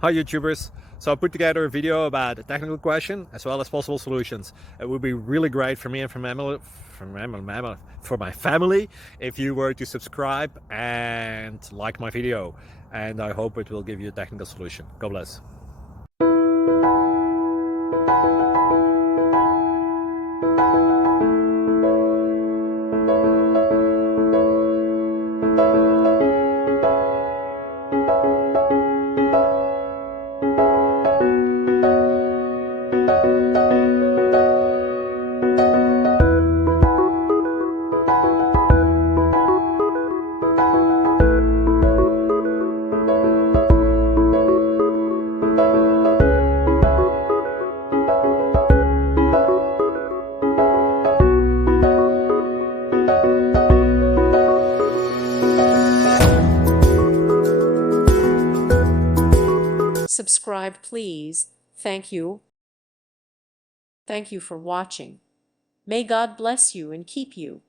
Hi YouTubers! So I put together a video about a technical question as well as possible solutions. It would be really great for me and for my family if you were to subscribe and like my video, and I hope it will give you a technical solution. God bless. Subscribe, please. Thank you. Thank you for watching. May God bless you and keep you.